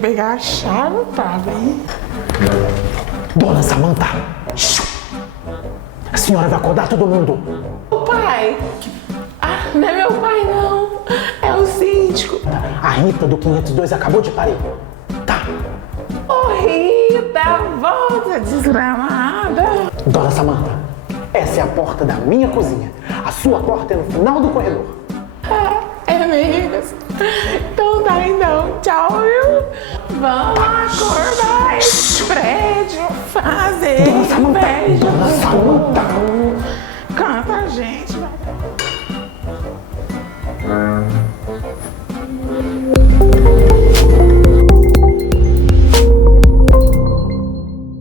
Pegar a chave pra abrir. Dona Samantha, a senhora vai acordar todo mundo. O pai. Ah, não é meu pai, não. É o síndico. A Rita do 502 acabou de parir. Tá. Ô, Rita, volta desgramada. Dona Samantha, essa é a porta da minha cozinha. A sua porta é no final do corredor. É mesmo? Então tá, então. Tchau, viu? Vamos acordar esse prédio, fazer Dona Samantha, inveja. Dona Samantha.